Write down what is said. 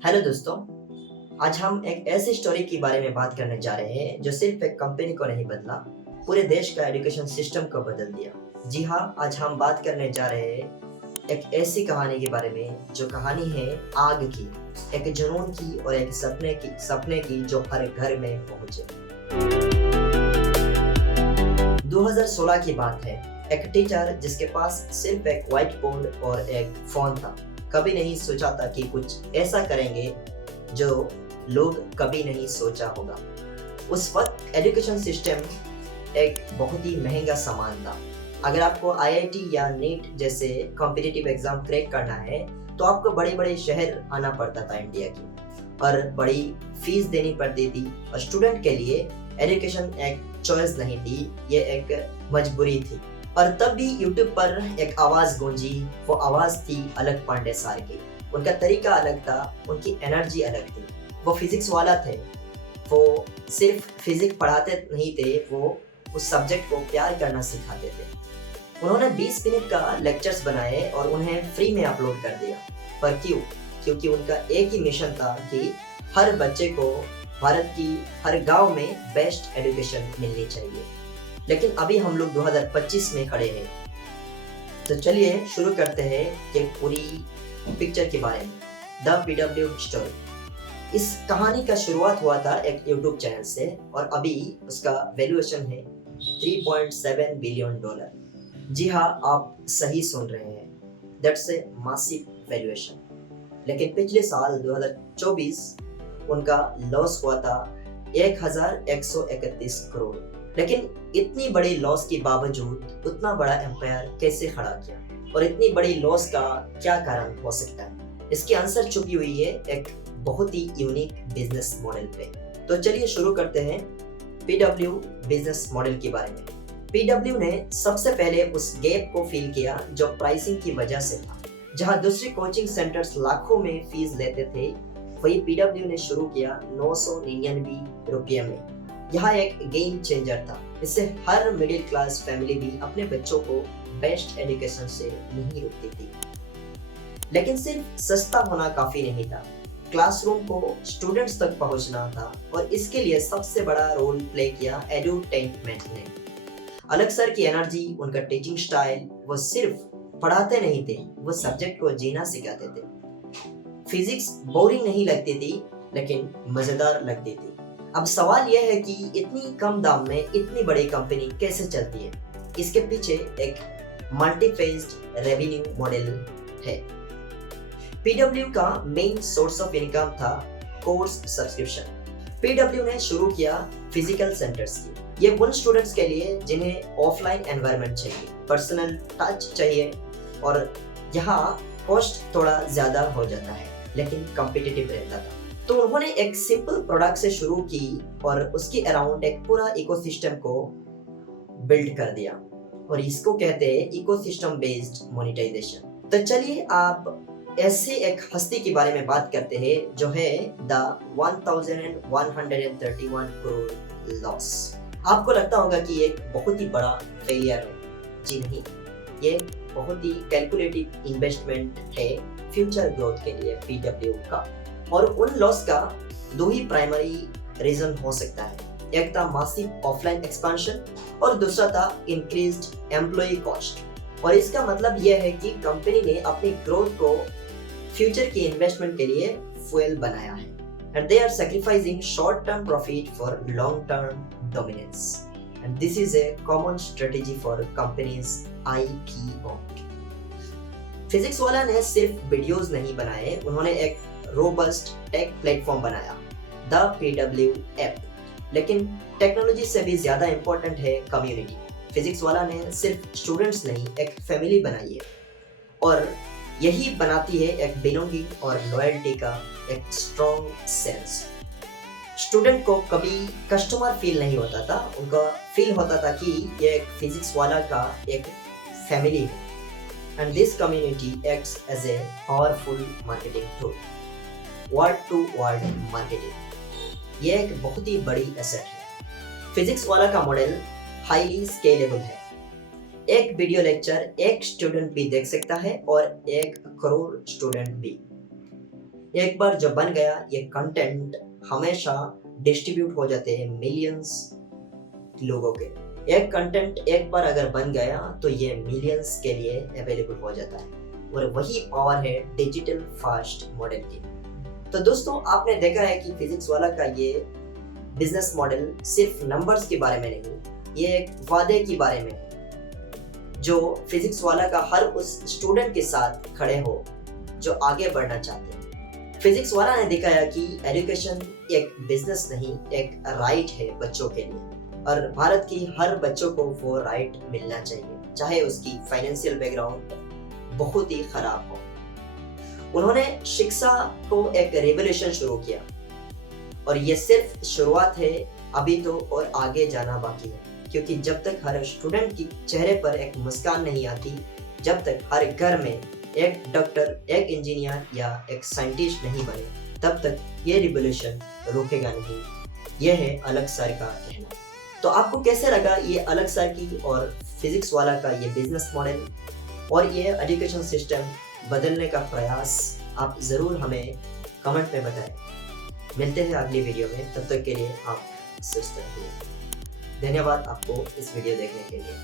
Hello दोस्तों। आज हम एक ऐसी स्टोरी के बारे में बात करने जा रहे हैं जो सिर्फ एक कंपनी को नहीं बदला, पूरे देश का एजुकेशन सिस्टम को बदल दिया। जी हाँ, आज हम बात करने जा रहे हैं एक ऐसी कहानी के बारे में जो कहानी है आग की, एक जुनून की और एक सपने की जो हर घर में पहुंचे। 2016 की बात है। एक टीचर जिसके पास सिर्फ एक व्हाइट बोर्ड और एक फोन था, कभी नहीं सोचा था कि कुछ ऐसा करेंगे जो लोग कभी नहीं सोचा होगा। उस वक्त एजुकेशन सिस्टम एक बहुत ही महंगा सामान था। अगर आपको आईआईटी या नीट जैसे कॉम्पिटिटिव एग्जाम क्रैक करना है तो आपको बड़े बड़े शहर आना पड़ता था इंडिया की, और बड़ी फीस देनी पड़ती थी। और स्टूडेंट के लिए एजुकेशन एक चॉइस नहीं थी, ये एक मजबूरी थी। और तब भी यूट्यूब पर एक आवाज गूंजी। वो आवाज थी अलग पांडे सर की। उनका तरीका अलग था, उनकी एनर्जी अलग थी। वो फिजिक्स वाला थे। वो सिर्फ फिजिक्स पढ़ाते नहीं थे, वो उस सब्जेक्ट को प्यार करना सिखाते थे। उन्होंने 20 मिनट का लेक्चर्स बनाए और उन्हें फ्री में अपलोड कर दिया। पर क्यों? क्योंकि उनका एक ही मिशन था कि हर बच्चे को भारत की हर गांव में बेस्ट एजुकेशन मिलनी चाहिए। लेकिन अभी हम लोग 2025 में खड़े हैं, तो चलिए शुरू करते हैं ये पूरी पिक्चर के बारे में। The PW story. इस कहानी का शुरुआत हुआ था एक यूट्यूब चैनल से और अभी उसका वैल्यूएशन है $3.7 बिलियन। जी हाँ, आप सही सुन रहे हैं, दैट्स ए मासिव वैल्यूएशन। लेकिन पिछले साल 2024 उनका लॉस हुआ था 1131 करोड़। लेकिन इतनी बड़ी लॉस के बावजूद उतना बड़ा एम्पायर कैसे खड़ा किया, और इतनी बड़ी लॉस का क्या कारण हो सकता है? इसकी आंसर छुपी हुई है एक बहुत ही यूनिक बिजनेस मॉडल पे। तो चलिए शुरू करते हैं पीडब्ल्यू बिजनेस मॉडल के बारे में। पीडब्ल्यू ने सबसे पहले उस गैप को फिल किया जो प्राइसिंग की वजह से था। जहां दूसरे कोचिंग सेंटर्स लाखों में फीस लेते थे, वही पीडब्ल्यू ने शुरू किया 999 रुपये में। यह एक गेम चेंजर था। इससे हर मिडिल क्लास फैमिली भी अपने बच्चों को बेस्ट एजुकेशन से नहीं रोकती थी। लेकिन सिर्फ सस्ता होना काफी नहीं था, क्लासरूम को स्टूडेंट्स तक पहुंचना था, और इसके लिए सबसे बड़ा रोल प्ले किया एडुटेनमेंट ने। अलग सर की एनर्जी, उनका टीचिंग स्टाइल, वो सिर्फ पढ़ाते नहीं थे, वो सब्जेक्ट को जीना सिखाते थे। फिजिक्स बोरिंग नहीं लगती थी, लेकिन मजेदार लगती थी। अब सवाल यह है कि इतनी कम दाम में इतनी बड़ी कंपनी कैसे चलती है? इसके पीछे एक मल्टीफेज्ड रेवेन्यू मॉडल है। पीडब्ल्यू का मेन सोर्स ऑफ इनकम था कोर्स सब्सक्रिप्शन। पीडब्ल्यू ने शुरू किया फिजिकल सेंटर्स की। ये उन स्टूडेंट्स के लिए जिन्हें ऑफलाइन एनवायरनमेंट चाहिए, पर्सनल टच चाहिए, और यहाँ कॉस्ट थोड़ा ज्यादा हो जाता है लेकिन कॉम्पिटिटिव रहता था। तो उन्होंने एक सिंपल प्रोडक्ट से शुरू की और उसके अराउंड एक पूरा इकोसिस्टम को बिल्ड कर दिया, और इसको कहते हैं इकोसिस्टम बेस्ड मोनेटाइजेशन। तो चलिए आप ऐसे एक हस्ती के बारे में बात करते हैं जो है द 1131 करोड़ लॉस। आपको लगता होगा कि ये एक बहुत ही बड़ा फेलियर है। जी नहीं, ये बहुत ही कैलकुलेटिव इन्वेस्टमेंट है फ्यूचर ग्रोथ के लिए पीडब्ल्यू का। और उन लॉस का दो ही प्राइमरी रीजन हो सकता है। एक था मासिव ऑफलाइन एक्सपेंशन और दूसरा था इंक्रीज्ड एम्प्लॉय कॉस्ट। और इसका मतलब यह है कि कंपनी ने अपनी ग्रोथ को फ्यूचर की इन्वेस्टमेंट के लिए फ्यूल बनाया है, and they are sacrificing short term profit for long term dominance, and this is a common strategy for companies IPO. Physics Wallah ने सिर्फ वीडियोस नहीं बनाए, उन्होंने एक रोबस्ट टेक प्लेटफॉर्म बनाया, द पीडब्ल्यू ऐप। लेकिन टेक्नोलॉजी से भी ज्यादा इंपॉर्टेंट है कम्युनिटी। फिजिक्स वाला ने सिर्फ स्टूडेंट्स नहीं, एक फैमिली बनाई है, और यही बनाती है एक बिलोंगिंग और लॉयल्टी का एक स्ट्रॉन्ग सेंस। स्टूडेंट को कभी कस्टमर फील नहीं होता था, उनका फील होता था कि ये एक फिजिक्स वाला का एक फैमिली है, and this community acts as a powerful marketing tool. Word to word marketing ये एक बहुत ही बड़ी एसेट है। फिजिक्स वाला का मॉडल हाईली स्केलेबल है। एक वीडियो लेक्चर एक स्टूडेंट भी देख सकता है और 1 करोड़ स्टूडेंट भी। एक बार जब बन गया ये कंटेंट हमेशा डिस्ट्रीब्यूट हो जाते हैं मिलियंस लोगों के। एक कंटेंट एक बार अगर बन गया तो ये मिलियंस के लिए अवेलेबल हो जाता है और वही पावर है डिजिटल फास्ट मॉडल की। तो दोस्तों आपने देखा है कि फिजिक्स वाला का ये बिजनेस मॉडल सिर्फ नंबर्स के बारे में नहीं, ये एक वादे के बारे में है जो फिजिक्स वाला का हर उस स्टूडेंट के साथ खड़े हो जो आगे बढ़ना चाहते हैं। फिजिक्स वाला ने दिखाया कि एजुकेशन एक बिजनेस नहीं, एक राइट है बच्चों के लिए और भारत की हर बच्चों को वो राइट मिलना चाहिए, चाहे उसकी फाइनेंशियल बैकग्राउंड बहुत ही खराब हो। उन्होंने शिक्षा को एक रेवोल्यूशन शुरू किया और ये सिर्फ शुरुआत है, अभी तो और आगे जाना बाकी है, क्योंकि जब तक हर स्टूडेंट की चेहरे पर एक मुस्कान नहीं आती, जब तक हर घर में एक डॉक्टर, एक इंजीनियर या एक साइंटिस्ट नहीं बने, तब तक ये रिवोल्यूशन रुकेगा नहीं। यह है अलग सर का कहना। तो आपको कैसे लगा ये अलग सर की और फिजिक्स वाला का ये बिजनेस मॉडल और ये एजुकेशन सिस्टम बदलने का प्रयास? आप ज़रूर हमें कमेंट में बताएं। मिलते हैं अगली वीडियो में, तब तक के लिए आप स्वस्थ रहिए। धन्यवाद आपको इस वीडियो देखने के लिए।